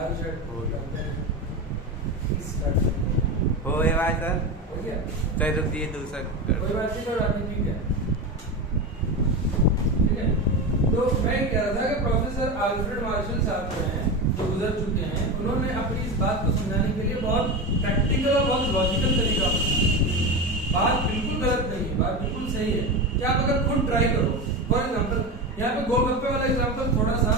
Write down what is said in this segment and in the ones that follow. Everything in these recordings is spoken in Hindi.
लाल शर्ट हो गया। हो गए भाई सर, गया। कह दो दिए दूसरा कोई बात नहीं, कोई बात नहीं, ठीक है ठीक है। तो मैं कह रहा था कि प्रोफेसर अल्फ्रेड मार्शल साहब जो हैं, जो गुजर चुके हैं, उन्होंने अपनी इस बात को समझाने के लिए बहुत प्रैक्टिकल और बहुत लॉजिकल तरीका अपनाया। बात बिल्कुल गलत नहीं है, बात बिल्कुल सही है कि आप अगर खुद ट्राई करो। फॉर एग्जाम्पल यहाँ पे गोलगप्पे वाला एग्जाम्पल थोड़ा सा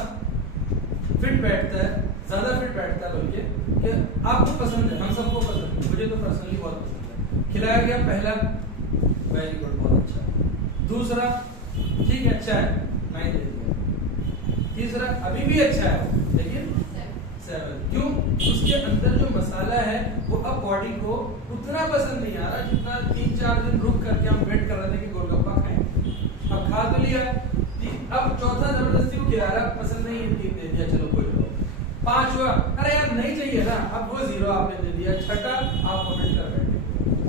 फिट बैठता है, ज्यादा फिट बैठता है, बल्कि कि आपको पसंद है, हम सबको पसंद है, मुझे तो पर्सनली बहुत पसंद है। खिलाया गया पहला, वेरी गुड, बहुत अच्छा। दूसरा ठीक है, अच्छा है, नहीं दे दिया। तीसरा अभी भी अच्छा है, लेकिन 7। क्यों? उसके अंदर जो मसाला है वो अब बॉडी को उतना पसंद नहीं आ रहा जितना 3-4 दिन रुक करके हम वेट कर रहे थे कि गोलगप्पा खाएं। अब खा तो लिया, अब चौथा जबरदस्ती को खिला रहा, पसंद नहीं है, 3 दे दिया, चलो कोई नहीं। 5वां, अरे यार नहीं चाहिए ना, अब वो 0 आपने दे दिया। छठा आप वोमिट कर बैठे,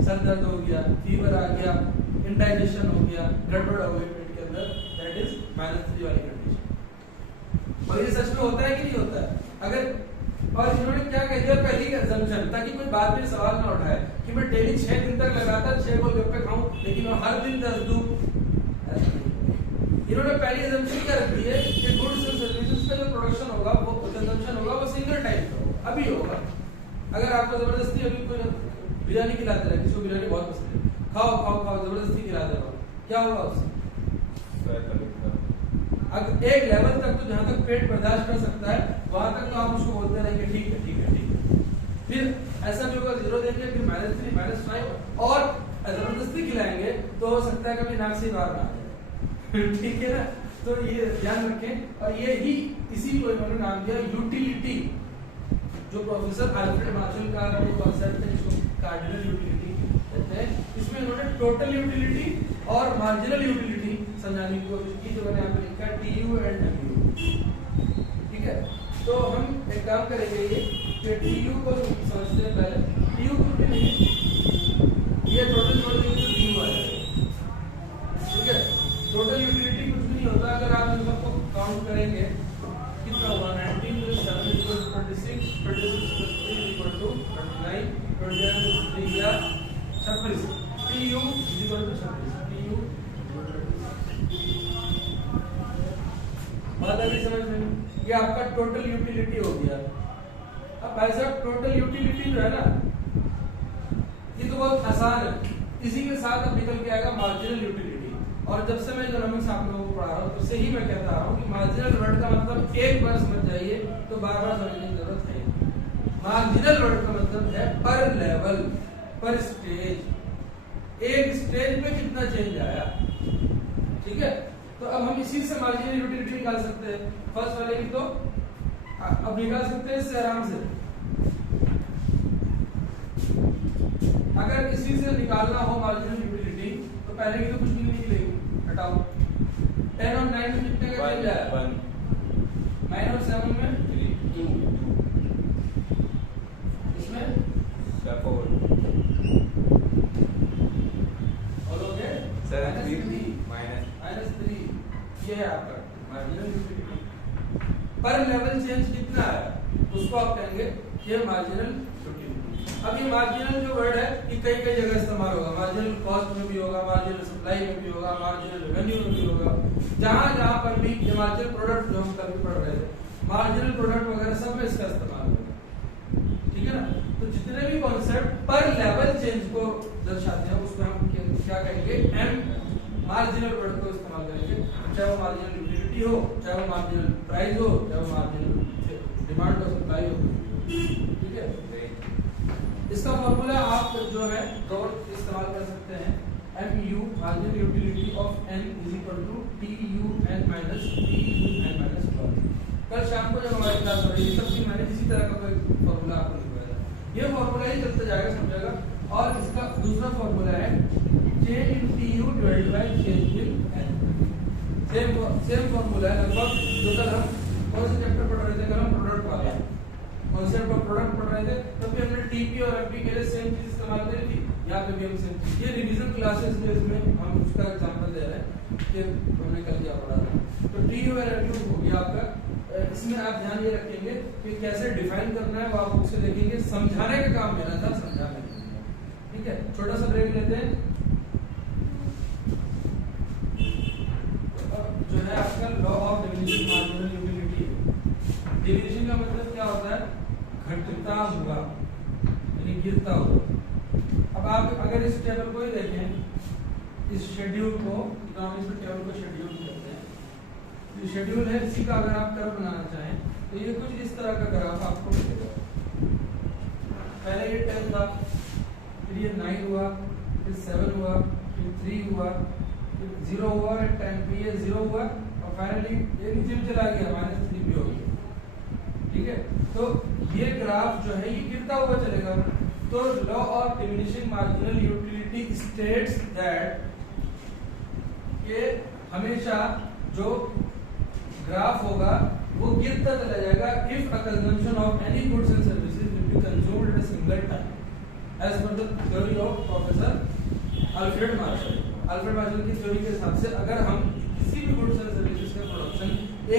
सर दर्द हो गया, फीवर आ गया, इंडाइजेशन हो गया, गड़बड़ हो गई पेट के अंदर, दैट इज -3 वाली कंडीशन। और ये सच में होता है कि नहीं होता है? अगर और इन्होंने क्या कह दिया पहली assumption, ताकि कोई बाद में सवाल ना उठाए कि मैं डेली 6 दिन तक लगातार 6 गोलगप्पे खाऊं लेकिन मैं हर दिन 10 दूं। इन्होंने पहली assumption क्या रखी है कि गुड्स एंड सर्विसेज का जो प्रोडक्शन होगा, वो कंजम्पशन होगा, वो सिंगल टाइम का होगा, अभी होगा। अगर आपको जबरदस्ती अभी कोई बिरयानी खिलाते रहे, किसी को बिरयानी बहुत पसंद है, खाओ खाओ खाओ, जबरदस्ती खिलाते रहो, क्या होगा उससे? अगर एक लेवल तक, तो जहां तक पेट बर्दाश्त कर सकता है वहां तक तो आप उसको बोलते रहेंगे ठीक है ठीक है ठीक है। फिर ऐसा भी होगा 0 देंगे, फिर -3 -5 और जबरदस्ती खिलाएंगे तो हो सकता है कभी नाक से बाहर ना आए। ठीक है ना? तो ये ध्यान रखें। और ये ही इसी को इन्होंने नाम दिया यूटिलिटी, जो प्रोफेसर अल्फ्रेड मार्शल का जो कॉन्सेप्ट है, जिसको कार्डिनल यूटिलिटी कहते हैं, इसमें इन्होंने टोटल यूटिलिटी और मार्जिनल यूटिलिटी समझाने की कोशिश की, जो मैंने यहाँ पे लिखा है TU एंड MU। ठीक है, तो हम एक काम करेंगे ये कि TU को समझते हैं पहले। TU कुछ भी नहीं, ये टोटल यूटिलिटी TU आ जाएगा। ठीक है, टोटल यूटिलिटी कुछ भी नहीं होता। अगर आप इन सबको काउंट करेंगे कितना होगा, 19 + 7 = 26, 26 + 3 = 29, 29 + 3 या 26। TU = 26। TU बात अभी समझ में, ये आपका टोटल यूटिलिटी हो गया। अब भाई साहब टोटल यूटिलिटी जो है ना, ये तो बहुत आसान है। इसी के साथ अब निकल के आएगा मार्जिनल यूटिलिटी। और जब से मैं इकोनॉमिक्स आप लोगों को पढ़ा रहा हूँ, तब से ही मैं कहता आ रहा हूँ कि मार्जिनल वर्ड का मतलब एक बार समझ जाइए तो बार-बार समझने की जरूरत है। मार्जिनल वर्ड का मतलब है पर लेवल, पर स्टेज, एक स्टेज पे कितना चेंज आया। ठीक है, तो अब हम इसी से मार्जिनल यूटिलिटी निकाल सकते हैं। फर्स्ट वाले की तो अब निकाल सकते हैं इससे आराम से। अगर इसी से निकालना हो मार्जिनल यूटिलिटी तो पहले की तो कुछ भी नहीं निकलेगी, हटाओ। 10 और 9 में कितने का चेंज आया? 1। 9 और 7 में 2। इसमें 4। और हो गए -3, ये है आपका मार्जिनल यूटिलिटी। पर लेवल चेंज कितना है उसको आप कहेंगे ये मार्जिनल यूटिलिटी। अब ये मार्जिनल जो वर्ड है ये कई कई जगह इस्तेमाल होगा। मार्जिनल कॉस्ट में भी होगा, मार्जिनल सप्लाई में भी होगा, मार्जिनल रेवेन्यू में भी होगा। जहां जहां पर भी ये मार्जिनल प्रोडक्ट जो हम कल पढ़ रहे थे, मार्जिनल प्रोडक्ट वगैरह सब में इसका इस्तेमाल होगा। ठीक है ना? तो जितने भी कॉन्सेप्ट पर लेवल चेंज को दर्शाते हैं उसमें हम क्या कहेंगे, एम मार्जिनल वर्ड को इस्तेमाल करेंगे। चाहे वो मार्जिनल यूटिलिटी हो, चाहे वो मार्जिनल प्राइस हो, चाहे वो मार्जिनल डिमांड और सप्लाई हो। ठीक है, इसका फॉर्मूला आप जो है डॉट इस्तेमाल कर सकते हैं। MU marginal utility of N = TUN - TUN -1। कल शाम को जब हमारी क्लास हो रही थी तब भी मैंने इसी तरह का कोई फॉर्मूला आपको लिखवाया था। ये फॉर्मूला ही चलता जाएगा, समझेगा। और इसका दूसरा फॉर्मूला है J × TU / change in N। Same formula है लगभग, जो कल हम कौन से चैप्टर पढ़ रहे थे? कल हम प्रोडक्ट वाला कॉन्सेप्ट ऑफ प्रोडक्ट पढ़ रहे थे, तब भी हमने TP और MP के लिए सेम चीज इस्तेमाल करी थी। यहाँ पे भी हम सेम चीज, ये रिवीजन क्लासेस में इसमें हम उसका एग्जांपल दे रहे हैं कि हमने कल क्या पढ़ा था। तो TU और MU हो गया आपका। इसमें आप ध्यान ये रखेंगे कि कैसे डिफाइन करना है वो आप बुक से देखेंगे। समझाने का काम मेरा था, समझा नहीं। ठीक है, छोटा सा ब्रेक लेते हैं। जो है आपका law of diminishing marginal utility. Diminishing का मतलब क्या होता है? घटता हुआ, यानी गिरता हुआ। अब आप अगर इस टेबल को ही देखें, इस शेड्यूल को, इकोनॉमिक्स में टेबल को शेड्यूल कहते हैं। ये शेड्यूल है, इसी का अगर आप कर्व बनाना चाहें तो ये कुछ इस तरह का ग्राफ आपको मिलेगा। पहले ये 10 था, फिर ये 9 हुआ, फिर 7 हुआ, फिर 3 हुआ, फिर 0 हुआ, 10 पे ये 0 हुआ और फाइनली ये नीचे चला गया, -3 भी हो गया। ठीक है, तो ये ग्राफ जो है ये गिरता हुआ चलेगा। तो law of diminishing marginal utility states that ये हमेशा जो ग्राफ होगा वो गिरता चला जाएगा if a consumption of any goods and services will be consumed at a single time as per the theory of professor Alfred Marshall. Alfred Marshall की थ्योरी के हिसाब से अगर हम किसी भी गुड्स एंड सर्विसेज का प्रोडक्शन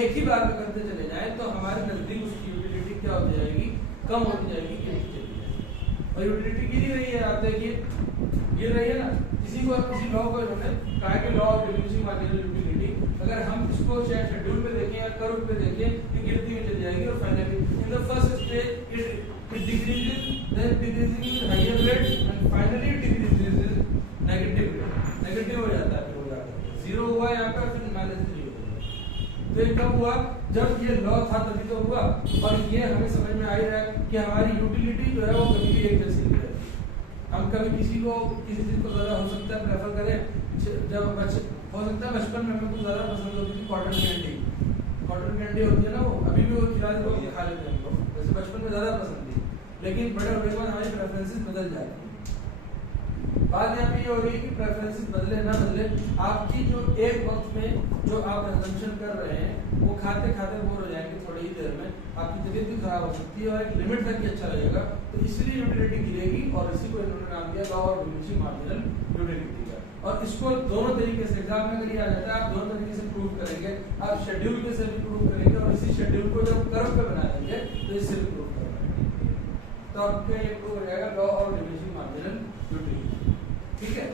एक ही बार में करते चले जाएं तो हमारे नजदीक उसकी यूटिलिटी क्या हो जाएगी? कम होती जाएगी, गिरती चली जाएगी। और यूटिलिटी गिर रही है, आप देखिए गिर रही है ना। किसी लॉ को इन्होंने कहा कि law of diminishing marginal utility, अगर हम इसको चाहे शेड्यूल पे देखें या कर्व पे देखें, ये गिरती हुई चली जाएगी और finally in the first stage it decreases, then decreasing with higher rate and finally it decreases negative rate. Negative हो जाता है, फिर हो जाता है 0 हुआ यहाँ पर, फिर -3 हो गया। तो ये कब हुआ? जब ये लॉ था तभी तो हुआ। और ये हमें समझ में आ ही रहा है कि हमारी यूटिलिटी जो है वो कभी भी एक जैसी नहीं रहती। हम कभी किसी चीज को ज्यादा हो सकता है प्रेफर करें। जब हो सकता है बचपन में हमें कुछ ज्यादा पसंद होती थी कॉटन कैंडी। कॉटन कैंडी होती है ना, वो अभी भी वो खिला लोग खा लेते हैं हमको, वैसे बचपन में ज्यादा पसंद थी। लेकिन बड़े होने के बाद हमारी प्रेफरेंसेस बदल जाती है। बात यहाँ पे ये हो रही है कि प्रेफरेंसेस बदले ना बदले, आपकी जो एक वक्त में जो आप कंजम्पशन कर रहे हैं वो खाते खाते बोर हो जाएंगे थोड़ी ही देर में, आपकी तबीयत भी खराब हो सकती है और एक लिमिट तक ही अच्छा लगेगा। तो इसलिए यूटिलिटी गिरेगी और इसी को इन्होंने नाम दिया law of diminishing marginal utility का। और इसको दोनों तरीके से एग्जाम में अगर आ जाता है, आप दोनों तरीके से प्रूव करेंगे। आप शेड्यूल के से भी प्रूव करेंगे और इसी शेड्यूल को जब कर्व पे बना देंगे तो इससे भी प्रूव करेंगे। तो आपका ये प्रूव हो जाएगा law of diminishing marginal utility. ठीक है,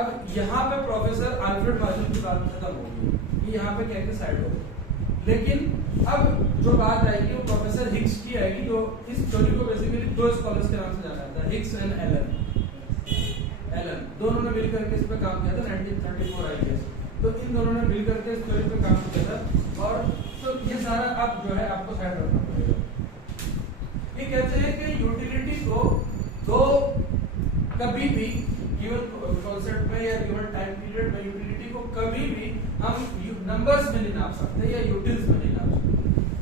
अब यहाँ पे प्रोफेसर अल्फ्रेड मार्शल की बात खत्म हो गई, ये यहाँ पे कह के साइड हो गई। लेकिन अब जो बात आएगी वो प्रोफेसर हिग्स की आएगी, जो इस थ्योरी को बेसिकली दो स्कॉलर्स के नाम से जाना जाता है, हिग्स एंड एलन। दोनों ने मिलकर के इस पे काम किया था 1934 आई गेस। तो इन दोनों ने मिलकर के इस थ्योरी पे काम किया था। और तो ये सारा अब जो है आपको साइड रखना पड़ेगा। ये कहते हैं कि यूटिलिटी को दो कभी भी गिवन कॉन्सेप्ट में या गिवन टाइम पीरियड में यूटिलिटी को कभी भी हम नंबर्स में नहीं नाप सकते या यूटिल्स में नहीं नाप सकते।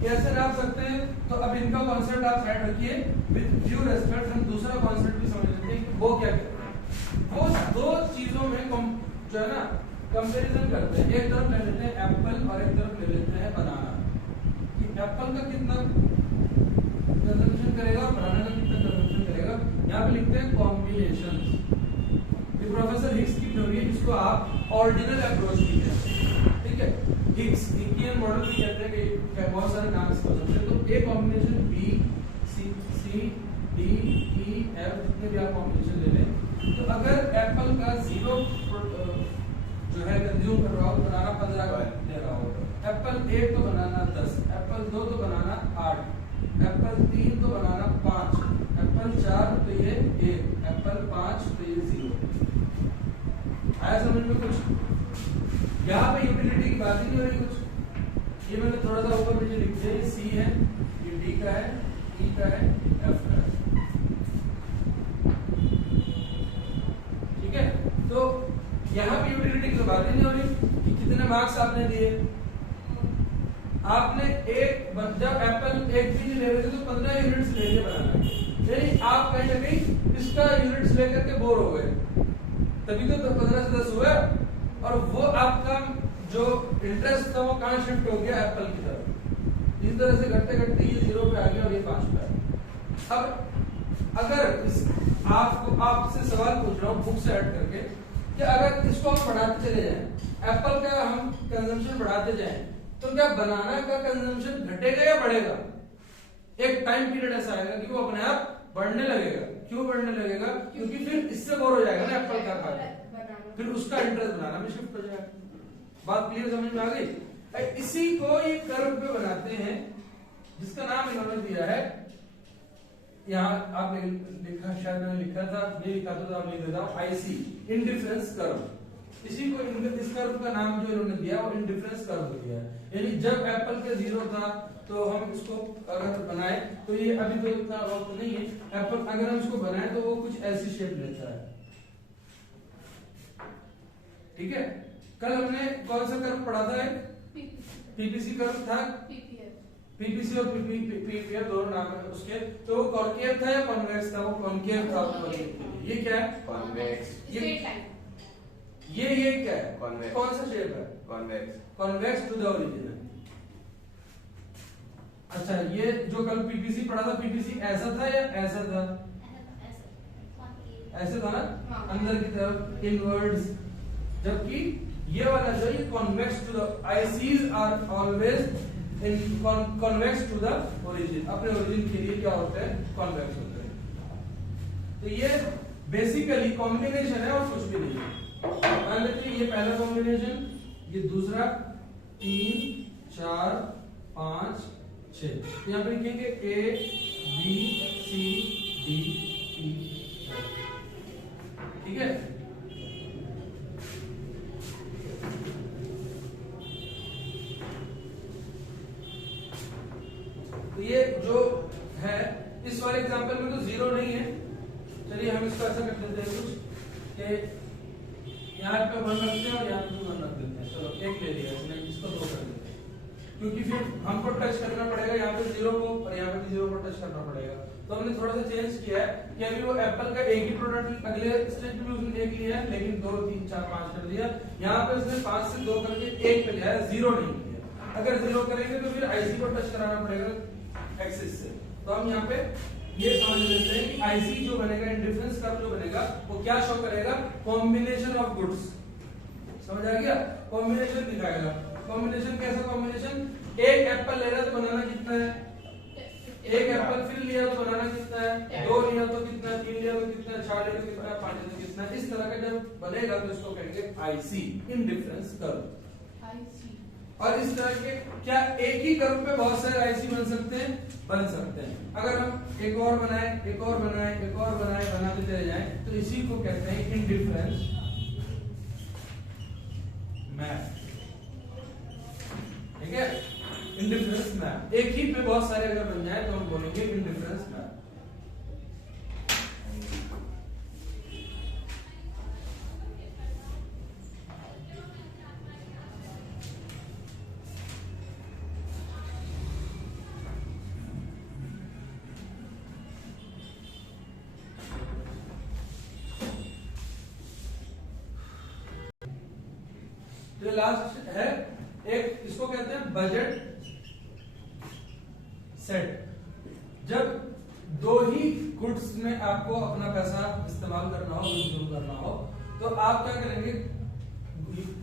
कैसे नाप सकते हैं? तो अब इनका कॉन्सेप्ट आप साइड रखिए, विद ड्यू रेस्पेक्ट हम दूसरा कॉन्सेप्ट भी समझ लेते हैं कि वो क्या कहते हैं। वो दो चीजों में जो है ना कंपैरिजन करते हैं। एक तरफ ले लेते हैं एप्पल और एक तरफ ले लेते हैं बनाना, कि एप्पल का कितना कंजम्पशन करेगा और बनाना का कितना कंजम्पशन करेगा। यहाँ पे लिखते हैं कॉम्बिनेशंस। प्रोफेसर हिग्स की थ्योरी है, जिसको आप ऑर्डिनल अप्रोच भी कहते हैं। ठीक है, हिग्सियन मॉडल भी कहते हैं कि बहुत सारे नाम इसको समझते हैं। तो एक combination B C D E F जितने भी आप कॉम्बिनेशन ले लें, तो अगर एप्पल का 0 जो है कंज्यूम कर रहा हो, बनाना 15 ले रहा हो, एप्पल 1 तो बनाना 10, एप्पल 2 तो बनाना 8, एप्पल 3 तो बनाना 5, एप्पल 4 तो ये 1, एप्पल 5 तो ये 0। आया समझ में कुछ? यहाँ पे यूटिलिटी की बात ही नहीं हो रही कुछ। ये मैंने थोड़ा सा ऊपर नीचे लिख दिया, ये सी है, ये डी का है, ई का है, एफ का है। ठीक है, तो यहाँ पे यूटिलिटी की बात ही नहीं हो रही कि कितने मार्क्स आपने दिए। आपने जब एप्पल 1 भी नहीं ले रहे थे तो 15 यूनिट्स लेके बनाना, यानी आप कहीं ना कहीं इसका यूनिट्स लेकर के बोर हो गए, तभी तो 15 से 10 हुआ। और वो आपका जो इंटरेस्ट था वो कहाँ शिफ्ट हो गया? एप्पल की तरफ। इस तरह से घटते घटते ये 0 पे आ गया और ये 5 पे आ गया। अब अगर आपसे सवाल पूछ रहा हूँ बुक से ऐड करके कि अगर इसको हम बढ़ाते चले जाएं, एप्पल का हम कंजम्पशन बढ़ाते जाएं, तो क्या बनाना का कंजम्पशन घटेगा या बढ़ेगा? एक टाइम पीरियड ऐसा आएगा कि वो अपने आप बढ़ने लगेगा। क्यों बढ़ने लगेगा? क्योंकि फिर इससे बोर हो जाएगा ना एप्पल का खा के, फिर उसका इंटरेस्ट बनाना में शिफ्ट हो जाएगा। बात क्लियर समझ में आ गई? इसी को ये कर्व पे बनाते हैं जिसका नाम इन्होंने दिया है, यहाँ आपने लिखा, शायद मैंने लिखा था, नहीं लिखा तो आप लिख देता हूं, IC, इंडिफरेंस कर्व। इसी को इस कर्व का नाम जो इन्होंने दिया वो इंडिफरेंस कर्व दिया है। यानी जब एप्पल के 0 था तो हम इसको अगर बनाए तो ये अभी तो इतना वक्त नहीं है, एप्पल अगर हम इसको बनाए तो वो कुछ ऐसी शेप लेता है। ठीक है, कल हमने कौन सा कर्व पढ़ा था? पीपीसी कर्व था, पीपीसी और पीपीआर दोनों नाम है उसके। तो वो कॉन्केव था या कॉन्वेक्स था? वो कॉन्केव था। ये क्या है? कॉन्वेक्स। ये क्या है? कॉन्वेक्स। कौन सा शेप है? Convex. Convex to the origin. अच्छा, ये जो कल पीपीसी पढ़ा था, पीपीसी ऐसा था या ऐसा था? ऐसे था ना, अंदर की तरफ इनवर्ड्स, जबकि ये वाला जो ये convex to the ICs are always in convex to the origin. अपने ओरिजिन के लिए क्या होते हैं? कॉन्वेक्स होते हैं। तो ये बेसिकली कॉम्बिनेशन है और कुछ भी नहीं है। ध्यान रखिए, ये पहला कॉम्बिनेशन, ये दूसरा, 3 4 5 6। तो यहाँ पे लिखेंगे A B C D E। ठीक है, तो ये जो है इस वाले एग्जांपल में तो 0 नहीं है। चलिए हम इसको ऐसा कर देते हैं कुछ कि यहाँ पे 1 रखते हैं और यहाँ पे 1 रख देते हैं। चलो एक ले लिया इसने, इसको 2 कर देते हैं, क्योंकि फिर हमको टच करना पड़ेगा यहाँ पे 0 को और यहाँ पे 0 को टच करना पड़ेगा। तो हमने थोड़ा सा चेंज किया है कि अभी वो एप्पल का एक ही प्रोडक्ट अगले स्टेज में उसने एक लिया है, लेकिन 2 3 4 5 कर दिया। यहाँ पे उसने 5 से 2 करके 1 पे लिया है, 0 नहीं किया। अगर 0 करेंगे तो फिर आईसी को टच कराना पड़ेगा एक्सिस से। तो हम यहाँ पे ये समझ लेते हैं कि आईसी जो बनेगा, इंडिफरेंस कर्व जो बनेगा, वो क्या शो करेगा? Combination of goods. समझ आ गया? कॉम्बिनेशन दिखाएगा। कॉम्बिनेशन कैसा कॉम्बिनेशन? एक एप्पल ले रहा तो बनाना कितना है? एक एप्पल फिर लिया तो बनाना कितना है? 2 लिया तो कितना? 3 लिया तो कितना? 4 लिया तो कितना? 5 लिया तो कितना? इस तरह का जब बनेगा तो इसको कहेंगे आईसी, इंडिफरेंस कर्व। और इस तरह के क्या एक ही कर्व पे बहुत सारे आईसी बन सकते हैं? बन सकते हैं। अगर हम एक और बनाए, एक और बनाए, एक और बनाए, बनाते चले जाएं तो इसी को कहते हैं इंडिफरेंस मैप। ठीक है, इंडिफरेंस मैप। एक ही पे बहुत सारे अगर बन जाए तो हम बोलेंगे इंडिफरेंस मैप। जो लास्ट है एक, इसको कहते हैं बजट सेट। जब 2 ही गुड्स में आपको अपना पैसा इस्तेमाल करना हो, कंज्यूम करना हो, तो आप क्या करेंगे?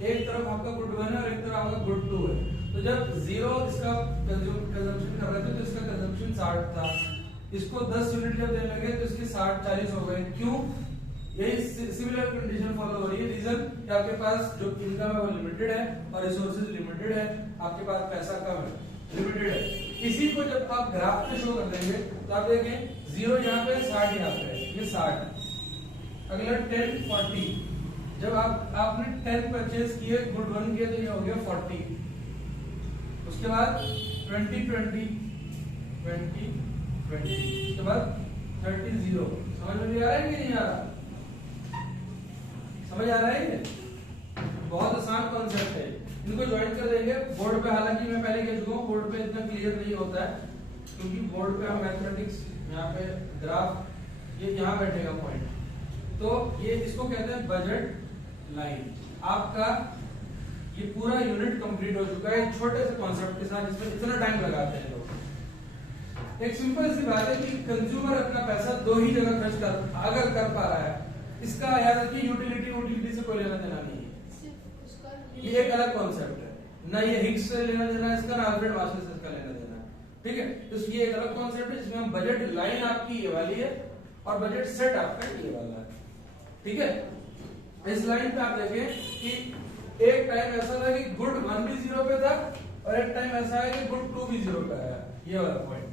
एक तरफ आपका गुड 1 है और एक तरफ आपका गुड 2 है। तो जब 0 इसका कंजम्पशन कर रहे थे तो इसका कंजम्पशन 60 था। इसको 10 यूनिट जब देने लगे तो इसके 60-40 हो गए। क्यों? यही सिमिलर कंडीशन फॉलो हो रही है। रीजन कि आपके पास जो इनकम है वो लिमिटेड है और रिसोर्सेज लिमिटेड है, आपके पास पैसा कम है, लिमिटेड है। इसी को जब आप ग्राफ पे शो कर देंगे तो आप देखें 0 यहाँ पे, 60 यहाँ पे, ये 60। अगला 10 40। जब आपने 10 परचेज किए, गुड 1 किए तो ये हो गया 40। उसके बाद 20 20 20 20, उसके बाद 30 0। समझ में आ रहा है कि नहीं आ रहा? समझ आ रहा है? बहुत आसान कॉन्सेप्ट है। इनको ज्वाइन कर देंगे बोर्ड पे। हालांकि मैं पहले कह चुका हूँ बोर्ड पे इतना क्लियर नहीं होता है, क्योंकि बोर्ड पे हम मैथमेटिक्स, यहाँ पे ग्राफ, ये यहाँ बैठेगा पॉइंट। तो ये इसको कहते हैं बजट लाइन। आपका ये पूरा यूनिट कंप्लीट हो चुका है छोटे से कॉन्सेप्ट के साथ, जिसमें इतना टाइम लगाते हैं लोग। एक सिंपल सी बात है कि कंज्यूमर अपना पैसा 2 ही जगह खर्च अगर कर पा रहा है, इसका याद रखिए यूटिलिटी से कोई लेना देना नहीं है। ये एक अलग कॉन्सेप्ट है। ना ये हिग्स से लेना देना है इसका, ना अल्फ्रेड मार्शल से इसका लेना देना है, ठीक है। तो ये एक अलग कॉन्सेप्ट है जिसमें हम बजट लाइन आपकी ये वाली है और बजट सेट आपका ये वाला है, ठीक है। इस लाइन पे आप देखें कि एक टाइम ऐसा था कि गुड 1 भी 0 पे था और एक टाइम ऐसा है कि गुड 2 भी 0 पे आया, ये वाला पॉइंट,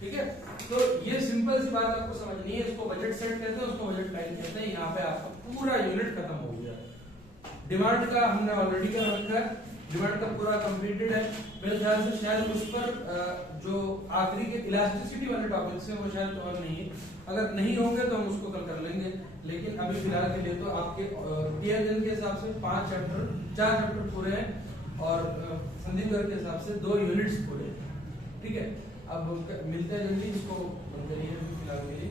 ठीक है। तो ये सिंपल सी बात आपको समझनी है, इसको बजट सेट कहते हैं, उसको बजट लाइन कहते हैं। यहाँ पे आपका पूरा यूनिट खत्म हो गया। डिमांड का हमने ऑलरेडी कर रखा है, डिमांड का पूरा कंप्लीटेड है। मेरे ख्याल से शायद उस पर जो आखिरी के इलास्टिसिटी वाले टॉपिक से वो शायद और नहीं है, अगर नहीं होंगे तो हम उसको कल कर लेंगे, लेकिन अभी फिलहाल के लिए तो आपके टीएलएन के हिसाब से 4 चैप्टर पूरे हैं और संदीप घर के हिसाब से 2 यूनिट्स पूरे हैं, ठीक है। अब मिलते हैं जल्दी, इसको बंद करिए फिलहाल के लिए।